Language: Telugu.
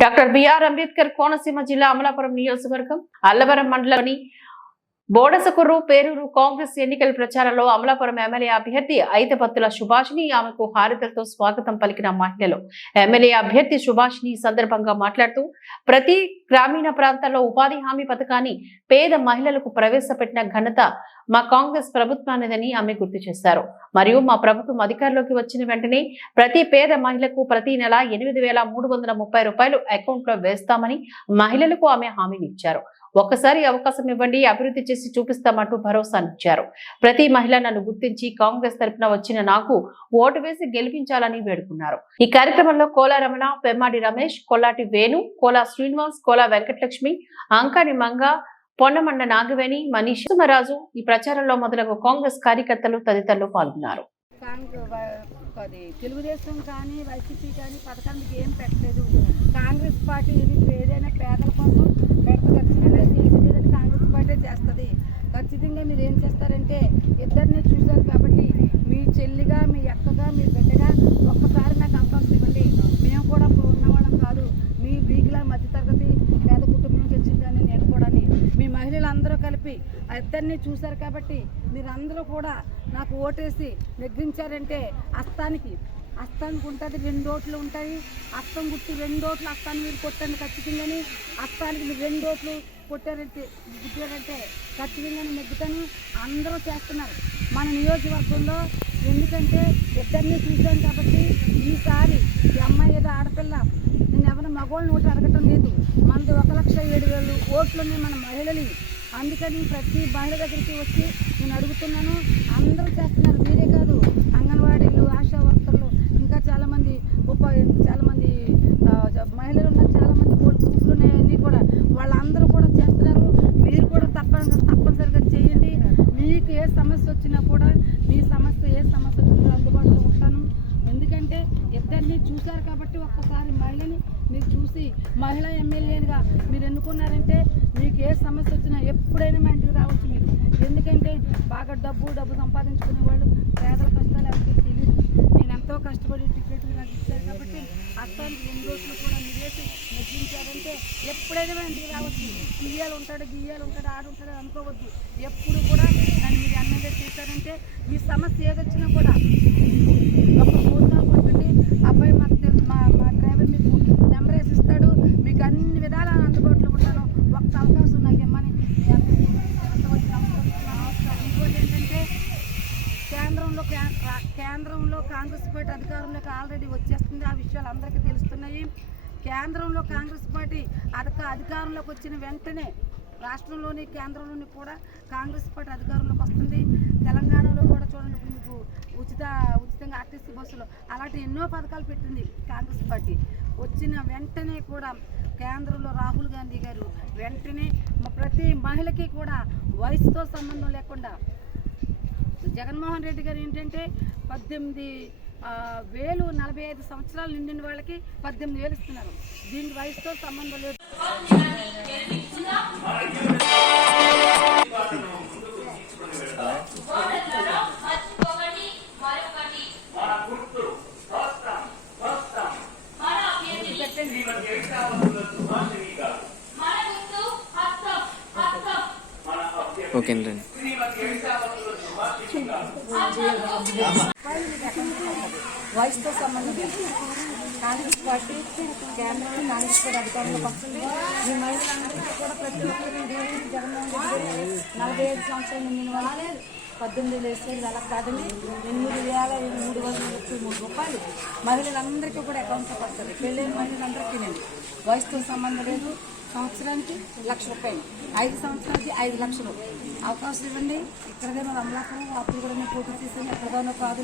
డాక్టర్ బిఆర్ అంబేద్కర్ కోనసీమ జిల్లా అమలాపురం నియోజకవర్గం అల్లవరం మండలంలోని బోడసకుర్రు పేరూరు కాంగ్రెస్ ఎన్నికల ప్రచారంలో అమలాపురం ఎమ్మెల్యే అభ్యర్థి ఐతపత్తుల సుభాష్ని ఆమెకు హారతలతో స్వాగతం పలికిన మహిళలు. ఎమ్మెల్యే అభ్యర్థి సుభాష్ని సందర్భంగా మాట్లాడుతూ ప్రతి గ్రామీణ ప్రాంతాల్లో ఉపాధి హామీ పథకాన్ని పేద మహిళలకు ప్రవేశపెట్టిన ఘనత మా కాంగ్రెస్ ప్రభుత్వానిదని ఆమె గుర్తు చేశారు. మరియు మా ప్రభుత్వం అధికారంలోకి వచ్చిన వెంటనే ప్రతి పేద మహిళకు ప్రతి నెల ఎనిమిది వేల మూడు వందల ముప్పై రూపాయలు అకౌంట్లో వేస్తామని మహిళలకు ఆమె హామీనిచ్చారు ఒక్కసారి అవకాశం ఇవ్వండి అభివృద్ధి చేసి చూపిస్తామంటూ భరోసానిచ్చారు. ప్రతి మహిళ నన్ను గుర్తించి కాంగ్రెస్ తరఫున వచ్చిన నాకు ఓటు వేసి గెలిపించాలని వేడుకున్నారు. ఈ కార్యక్రమంలో కోలా రమణ పెమ్మాడి రమేష్ కొల్లాటి వేణు కోలా శ్రీనివాస్ కోలా వెంకటలక్ష్మి అంకాని మంగ పొన్నమండ నాగవేణి మనీష్ సుమరాజు ఈ ప్రచారంలో మొదలగు కాంగ్రెస్ కార్యకర్తలు తదితరులు పాల్గొన్నారు. కాంగ్రెస్ అది తెలుగుదేశం కానీ వైసీపీ కానీ పథకానికి ఏం పెట్టలేదు. కాంగ్రెస్ పార్టీ ఏదైనా పేదల కోసం పెడత కాంగ్రెస్ పార్టీ చేస్తుంది. ఖచ్చితంగా మీరు ఏం చేస్తారంటే ఇద్దరిని చూశారు కాబట్టి మీ చెల్లిగా మీ అక్కగా మీ బిడ్డగా ఒక్కసారి నాకు అవకాశం ఇవ్వండి. మేము కూడా ఇప్పుడు ఉన్నవాళ్ళం కాదు మీ బీగిలా మధ్యతరగతి పేద కుటుంబం నుంచి వచ్చిందని నేను కూడా మీ మహిళలందరూ కలిపి ఆ ఇద్దరిని చూశారు కాబట్టి మీరందరూ కూడా నాకు ఓటేసి నెగ్గించారంటే అస్తానికి. అస్తానికి ఉంటుంది రెండు ఓట్లు ఉంటాయి. అస్తం గుర్తు రెండు ఓట్లు అస్తాన్ని మీరు కొట్టండి ఖచ్చితంగాని. అస్తానికి మీరు రెండు ఓట్లు కొట్టారంటే గుట్టారంటే ఖచ్చితంగా నెగ్గుతాను. అందరూ చేస్తున్నారు. మన నియోజకవర్గంలో ఎందుకంటే ఇద్దరిని చూశాను కాబట్టి ఈసారి ఈ అమ్మాయి ఏదో ఆడపిల్ల. నేను ఎవరు మగవాళ్ళని ఓటు అడగటం లేదు. మనది ఒక లక్ష ఏడు వేలు ఓట్లున్నాయి మన మహిళలు అందుకని ప్రతి మహిళ దగ్గరికి వచ్చి నేను అడుగుతున్నాను అందరూ చేస్తున్నారు. మీరే కాదు అంగన్వాడీలు ఆశా వర్కర్లు ఇంకా చాలామంది ఉప చాలామంది మహిళలు ఉన్నారు చాలామంది గ్రూపులు ఉన్నాయన్నీ కూడా. వాళ్ళందరూ కూడా చేస్తున్నారు. మీరు కూడా తప్పని తప్పనిసరిగా చేయండి. మీకు ఏ సమస్య వచ్చినా కూడా మీ సమస్య ఏ సమస్య వచ్చినా అందుబాటులో ఉంటాను. ఎందుకంటే ఇద్దరిని చూశారు కాబట్టి ఒక్కసారి మహిళని మీరు చూసి మహిళా ఎమ్మెల్యేగా మీరు ఎన్నుకున్నారంటే మీకు ఏ సమస్య వచ్చినా ఎప్పుడైనా మా ఇంటికి రావచ్చు మీరు. ఎందుకంటే బాగా డబ్బు డబ్బు సంపాదించుకునే వాళ్ళు పేదల కష్టాలు ఎవరికి తెలియదు నేను ఎంతో కష్టపడి టికెట్ నాకు ఇచ్చారు కాబట్టి అస్తానికి ఎన్ని రోజులు ఎప్పుడైనా మా ఇంటికి రావచ్చు. గియ్యాలు ఉంటాడు గియ్యాలు ఉంటాడు ఆడు ఉంటాడు అనుకోవద్దు. ఎప్పుడు కూడా నన్ను మీరు ఎమ్మెల్యే చేశారంటే మీ సమస్య ఏదొచ్చినా కూడా ఒక ఫోన్ కాల్ కొట్టండి. అబ్బాయి మాకు తెలుసు మా మా డ్రైవర్ మీకు నెంబర్ వేసి ఇస్తాడు. మీకు అన్ని విధాల అందుబాటులో ఉంటాను. ఒక్క అవకాశం నాకు ఇమ్మని మీ అందరికీ ఎంతవరకు నమస్కారం. ఇంకోటి ఏంటంటే కేంద్రంలో కే- కేంద్రంలో కాంగ్రెస్ పార్టీ అధికారంలోకి ఆల్రెడీ వచ్చేస్తుంది. ఆ విషయాలు అందరికీ తెలుస్తున్నాయి. కేంద్రంలో కాంగ్రెస్ పార్టీ అధిక అధికారంలోకి వచ్చిన వెంటనే రాష్ట్రంలోని కేంద్రంలోని కూడా కాంగ్రెస్ పార్టీ అధికారంలోకి వస్తుంది. తెలంగాణలో కూడా చూడండి ఇప్పుడు మీకు ఉచిత ఉచితంగా ఆర్టీసీ బస్సులు అలాంటి ఎన్నో పథకాలు పెట్టింది కాంగ్రెస్ పార్టీ. వచ్చిన వెంటనే కూడా కేంద్రంలో రాహుల్ గాంధీ గారు వెంటనే ప్రతి మహిళకి కూడా వయసుతో సంబంధం లేకుండా జగన్మోహన్ రెడ్డి గారు ఏంటంటే పద్దెనిమిది వేలు నలభై ఐదు సంవత్సరాలు నిండిన వాళ్ళకి పద్దెనిమిది వేలు ఇస్తున్నారు. దీని వయసుతో సంబంధం లేదు. ఓకే అండి వయసుతో సంబంధించి కాంగ్రెస్ పార్టీ కేంద్రంలో కాంగ్రెస్ పార్టీ అధికారంలోకి వస్తుంది. ఈ మహిళలందరికీ కూడా ప్రతి ఒక్కరు జగన్మోహన్ రెడ్డి నలభై ఐదు సంవత్సరాలు నిండిన వాళ్ళే. పద్దెనిమిది వేసేది అలా కాదండి. ఎనిమిది వేల మూడు వందల ముప్పై మూడు రూపాయలు మహిళలందరికీ కూడా అకౌంట్లో పడుతుంది. పెళ్ళైన మహిళలందరికీ నేను వయసుతో సంబంధం లేదు. సంవత్సరానికి లక్ష రూపాయలు. ఐదు సంవత్సరాలకి ఐదు లక్షలు. అవకాశం ఇవ్వండి. ఇక్కడదే మన అమలాపురం అప్పుడు కూడా నేను పోటీ చేసాను ఎక్కడగానో కాదు.